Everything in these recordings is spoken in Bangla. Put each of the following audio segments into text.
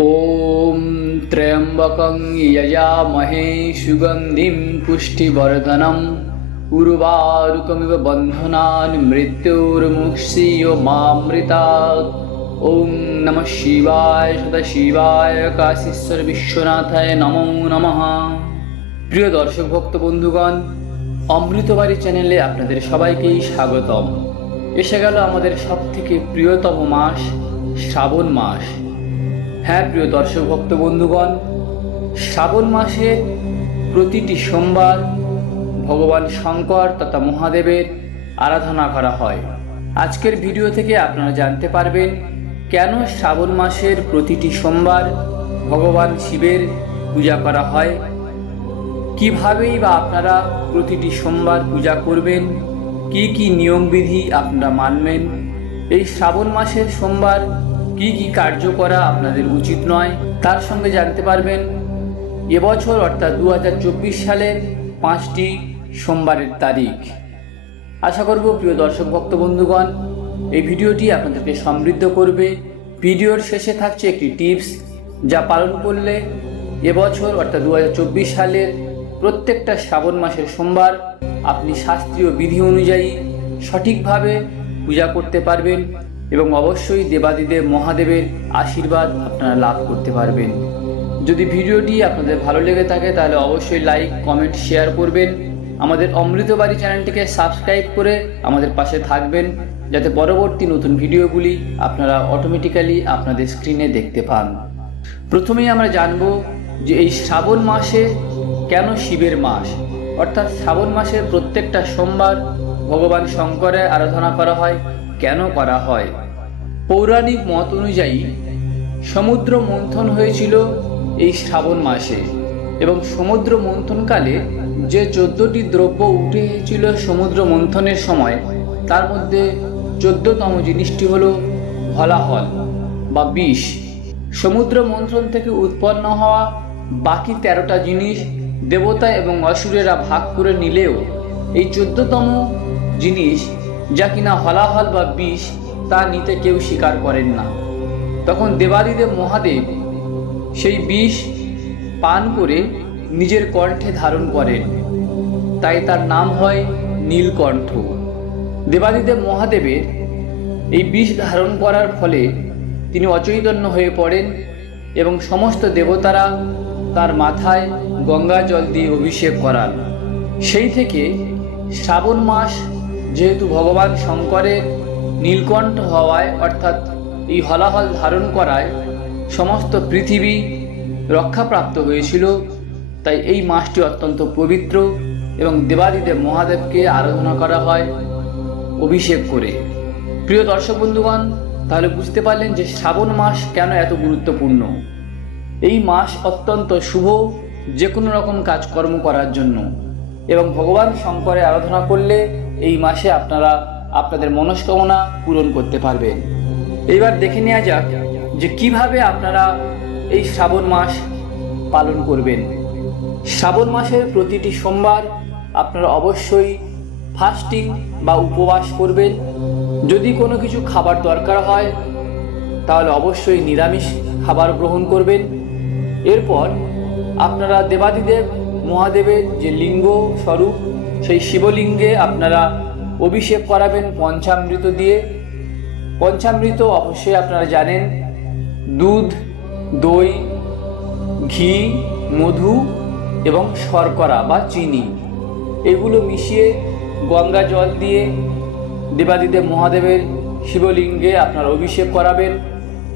ॐ त्र्यम्बकं यजामहे सुगन्धिं पुष्टिवर्धनम् उर्वारुकमिव बन्धनान् मृत्युर्मुक्षीयो मामृतात् ॐ नमः শিবায় সদাশিবায় কাশীশ্বর বিশ্বনাথায় নমো নমঃ প্রিয় দর্শক ভক্ত বন্ধুগণ অমৃতবাড়ি চ্যানেলে আপনাদের সবাইকেই স্বাগতম এসে গেল আমাদের সব থেকে প্রিয়তম মাস শ্রাবণ মাস হ্যাঁ প্রিয় দর্শক ভক্ত বন্ধুগণ, শ্রাবণ মাসে প্রতিটি সোমবার ভগবান শঙ্কর তথা মহাদেবের আরাধনা করা হয়। আজকের ভিডিও থেকে আপনারা জানতে পারবেন কেন শ্রাবণ মাসের প্রতিটি সোমবার ভগবান শিবের পূজা করা হয়, কিভাবেই বা আপনারা প্রতিটি সোমবার পূজা করবেন, কি কি নিয়মবিধি আপনারা মানবেন, এই শ্রাবণ মাসের সোমবার কি কি কার্য করা আপনাদের উচিত নয়, তার সঙ্গে জানতে পারবেন, এবছর অর্থাৎ দু হাজার চব্বিশ সালের পাঁচটি সোমবারের তারিখ। আশা করব প্রিয় দর্শক ভক্ত বন্ধুগণ, এই ভিডিওটি আপনাদেরকে সমৃদ্ধ করবে। ভিডিওর শেষে থাকছে একটি টিপস যা পালন করলে এবছর অর্থাৎ দু হাজার চব্বিশ সালের প্রত্যেকটা শ্রাবণ মাসের সোমবার আপনি শাস্ত্রীয় বিধি অনুযায়ী সঠিকভাবে পূজা করতে পারবেন। এবং অবশ্যই দেবাদিদেব মহাদেবের আশীর্বাদ আপনারা লাভ করতে পারবেন। যদি ভিডিওটি আপনাদের ভালো লেগে থাকে, তাহলে অবশ্যই লাইক, কমেন্ট, শেয়ার করবেন। আমাদের অমৃতবাড়ি চ্যানেলটিকে সাবস্ক্রাইব করে আমাদের পাশে থাকবেন, যাতে পরবর্তী নতুন ভিডিওগুলি আপনারা অটোমেটিক্যালি আপনাদের স্ক্রিনে দেখতে পান। প্রথমেই আমরা জানব যে এই শ্রাবণ মাসে কেন শিবের মাস? অর্থাৎ শ্রাবণ মাসের প্রত্যেকটা সোমবার ভগবান শঙ্করের আরাধনা করা হয়। কেন করা হয়? পৌরাণিক মত অনুযায়ী সমুদ্র মন্থন হয়েছিল এই শ্রাবণ মাসে এবং সমুদ্র মন্থনকালে যে চোদ্দটি দ্রব্য উঠে এসেছিল সমুদ্র মন্থনের সময়, তার মধ্যে চোদ্দতম জিনিসটি হলো হলাহল বা বিষ। সমুদ্র মন্থন থেকে উৎপন্ন হওয়া বাকি তেরোটা জিনিস দেবতা এবং অসুরেরা ভাগ করে নিলেও এই চোদ্দতম জিনিস যা কিনা হলাহল বা বিষ, তা নিতে কেউ স্বীকার করেন না। তখন দেবাদিদেব মহাদেব সেই বিষ পান করে নিজের কণ্ঠে ধারণ করেন। তাই তার নাম হয় নীলকণ্ঠ। দেবাদিদেব মহাদেবের এই বিষ ধারণ করার ফলে তিনি অচৈতন্য হয়ে পড়েন এবং সমস্ত দেবতারা তার মাথায় গঙ্গা জল দিয়ে অভিষেক করান। সেই থেকে শ্রাবণ মাস যেহেতু ভগবান শঙ্করের নীলকণ্ঠ হওয়ায়, অর্থাৎ এই হলাহল ধারণ করায়, সমস্ত পৃথিবী রক্ষাপ্রাপ্ত হয়েছিল, তাই এই মাসটি অত্যন্ত পবিত্র এবং দেবাদিদেব মহাদেবকে আরাধনা করা হয় অভিষেক করে। প্রিয় দর্শক বন্ধুগণ, তাহলে বুঝতে পারলেন যে শ্রাবণ মাস কেন এত গুরুত্বপূর্ণ? এই মাস অত্যন্ত শুভ যে কোনো রকম কাজকর্ম করার জন্য। এবং ভগবান শঙ্করের আরাধনা করলে এই মাসে আপনারা আপনাদের মনস্কামনা পূরণ করতে পারবেন। এবার দেখে নেওয়া যাক যে কীভাবে আপনারা এই শ্রাবণ মাস পালন করবেন। শ্রাবণ মাসের প্রতিটি সোমবার আপনারা অবশ্যই ফাস্টিং বা উপবাস করবেন। যদি কোনো কিছু খাবার দরকার হয়, তাহলে অবশ্যই নিরামিষ খাবার গ্রহণ করবেন। এরপর আপনারা দেবাদিদেব মহাদেবের যে লিঙ্গ স্বরূপ, সেই শিবলিঙ্গে আপনারা অভিষেক করাবেন পঞ্চামৃত দিয়ে। পঞ্চামৃত অবশ্যই আপনারা জানেন, দুধ, দই, ঘি, মধু এবং শর্করা বা চিনি। এগুলো মিশিয়ে গঙ্গা জল দিয়ে দেবাদিদেব মহাদেবের শিবলিঙ্গে আপনারা অভিষেক করাবেন।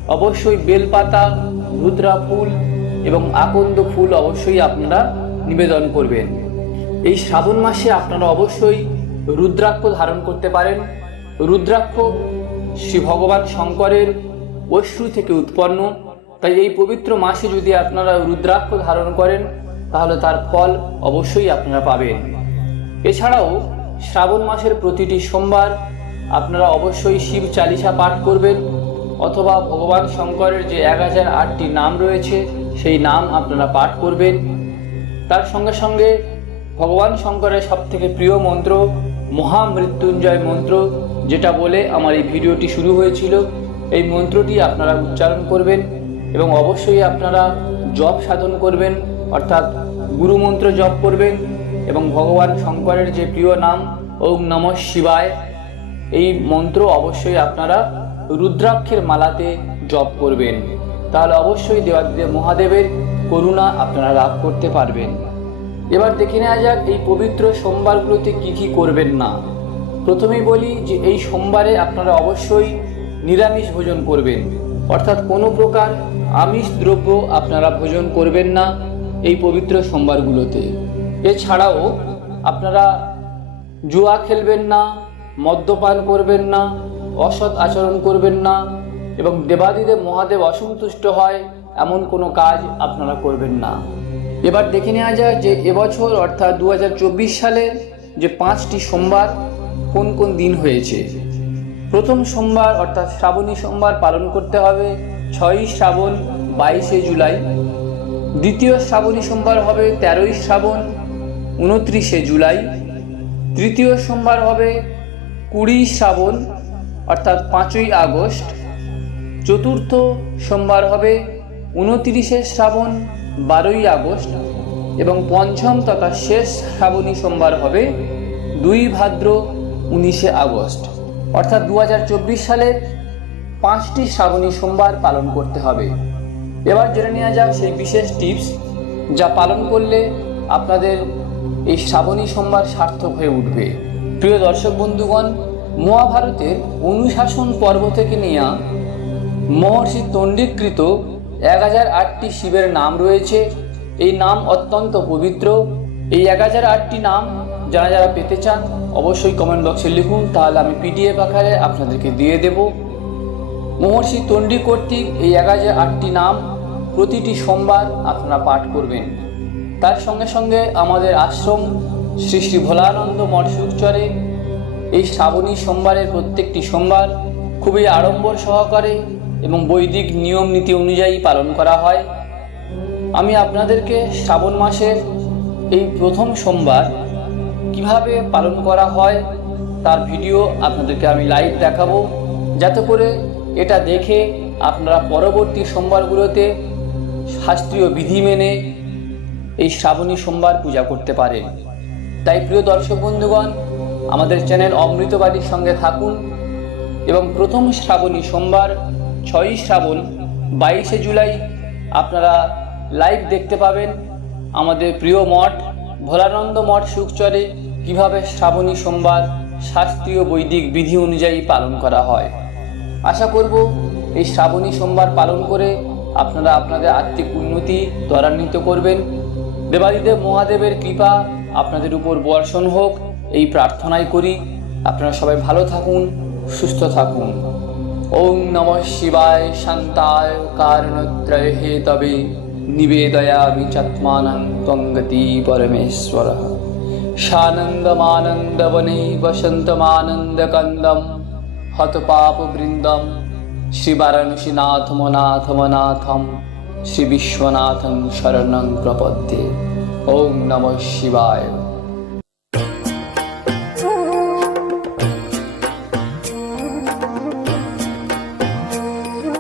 অবশ্যই বেলপাতা, রুদ্রা ফুল এবং আকন্দ ফুল অবশ্যই আপনারা নিবেদন করবেন। এই শ্রাবণ মাসে আপনারা অবশ্যই রুদ্রাক্ষ ধারণ করতে পারেন। রুদ্রাক্ষ শ্রী ভগবান শঙ্করের অশ্রু থেকে উৎপন্ন। তাই এই পবিত্র মাসে যদি আপনারা রুদ্রাক্ষ ধারণ করেন, তাহলে তার ফল অবশ্যই আপনারা পাবেন। এছাড়াও শ্রাবণ মাসের প্রতিটি সোমবার আপনারা অবশ্যই শিব চালিসা পাঠ করবেন অথবা ভগবান শঙ্করের যে এক হাজার আটটি নাম রয়েছে, সেই নাম আপনারা পাঠ করবেন। তার সঙ্গে সঙ্গে ভগবান শঙ্করের সবথেকে প্রিয় মন্ত্র, মহামৃত্যুঞ্জয় মন্ত্র, যেটা বলে আমার এই ভিডিওটি শুরু হয়েছিল। এই মন্ত্রটি আপনারা উচ্চারণ করবেন এবং অবশ্যই আপনারা জপ সাধন করবেন, অর্থাৎ গুরুমন্ত্র জপ করবেন এবং ভগবান শঙ্করের যে প্রিয় নাম, ওম নম শিবায়, এই মন্ত্র অবশ্যই আপনারা রুদ্রাক্ষের মালাতে জপ করবেন। তাহলে অবশ্যই দেবাদিদেব মহাদেবের করুণা আপনারা লাভ করতে পারবেন। এবার দেখে নেওয়া যাক এই পবিত্র সোমবারগুলোতে কি কি করবেন না। প্রথমেই বলি যে এই সোমবারে আপনারা অবশ্যই নিরামিষ ভোজন করবেন। অর্থাৎ কোনো প্রকার আমিষ দ্রব্য আপনারা ভোজন করবেন না এই পবিত্র সোমবারগুলোতে। এছাড়াও আপনারা জুয়া খেলবেন না, মদ্যপান করবেন না, অসৎ আচরণ করবেন না এবং দেবাদিদেব মহাদেব অসন্তুষ্ট হয় এমন কোনো কাজ আপনারা করবেন না। এবার দেখে নেওয়া যায় যে এবছর, অর্থাৎ দু সালের যে পাঁচটি সোমবার কোন কোন দিন হয়েছে। প্রথম সোমবার, অর্থাৎ শ্রাবণী সোমবার পালন করতে হবে, ছয়ই শ্রাবণ, বাইশে জুলাই। দ্বিতীয় শ্রাবণী সোমবার হবে তেরোই শ্রাবণ, উনত্রিশে জুলাই। তৃতীয় সোমবার হবে কুড়ি শ্রাবণ, অর্থাৎ পাঁচই আগস্ট। চতুর্থ সোমবার হবে উনতিরিশে শ্রাবণ বারোই আগস্ট এবং পঞ্চম তথা শেষ শ্রাবণী সোমবার হবে দুই ভাদ্র উনিশে আগস্ট। অর্থাৎ দু হাজার চব্বিশ সালের পাঁচটি শ্রাবণী সোমবার পালন করতে হবে। এবার জেনে নেওয়া যাক সেই বিশেষ টিপস যা পালন করলে আপনাদের এই শ্রাবণী সোমবার সার্থক হয়ে উঠবে। প্রিয় দর্শক বন্ধুগণ, মহাভারতের অনুশাসন পর্ব থেকে নেওয়া মহর্ষি তণ্ডিকৃত এক হাজার আটটি শিবের নাম রয়েছে। এই নাম অত্যন্ত পবিত্র। এই এক হাজার আটটি নাম যারা যারা পেতে চান, অবশ্যই কমেন্ট বক্সে লিখুন, তাহলে আমি পিডিএফ আকারে আপনাদেরকে দিয়ে দেব। মহর্ষি তণ্ডি কর্তৃক এই এক হাজার আটটি নাম প্রতিটি সোমবার আপনারা পাঠ করবেন। তার সঙ্গে সঙ্গে আমাদের আশ্রম শ্রী শ্রী ভোলানন্দ মঠ শিবচরে এই শ্রাবণী সোমবারের প্রত্যেকটি সোমবার খুবই আড়ম্বর সহকারে এবং বৈদিক নিয়ম নীতি অনুযায়ী পালন করা হয়। আমি আপনাদেরকে শ্রাবণ মাসের এই প্রথম সোমবার কীভাবে পালন করা হয় তার ভিডিও আপনাদেরকে আমি লাইভ দেখাবো। যাতে করে এটা দেখে আপনারা পরবর্তী সোমবারগুলোতে শাস্ত্রীয় বিধি মেনে এই শ্রাবণী সোমবার পূজা করতে পারেন তাই প্রিয় দর্শক বন্ধুগণ, আমাদের চ্যানেল অমৃতবাড়ির সঙ্গে থাকুন এবং প্রথম শ্রাবণী সোমবার ছয়ই শ্রাবণ, বাইশে জুলাই, আপনারা লাইভ দেখতে পাবেন আমাদের প্রিয় মঠ, ভোলানন্দ মঠ সুখচরে, কীভাবে শ্রাবণী সোমবার শাস্ত্রীয় বৈদিক বিধি অনুযায়ী পালন করা হয়। আশা করব এই শ্রাবণী সোমবার পালন করে আপনারা আপনাদের আর্থিক উন্নতি ত্বরান্বিত করবেন। দেবাদিদেব মহাদেবের কৃপা আপনাদের উপর বর্ষণ হোক, এই প্রার্থনাই করি। আপনারা সবাই ভালো থাকুন, সুস্থ থাকুন। ওম নম শিবায় শান্তায় কারণত্রয় তবে নিবেদয়ামি চাত্মানং ত্বঙ্গতি পরমেশ্বর। সানন্দমানন্দবনে বসন্তমানন্দকন্দম হতপাপবৃন্দম শ্রীবারাণসীনাথমনাথমনাথম শ্রী বিশ্বনাথং শরণং প্রপদ্যে। ওম নম শিবায়।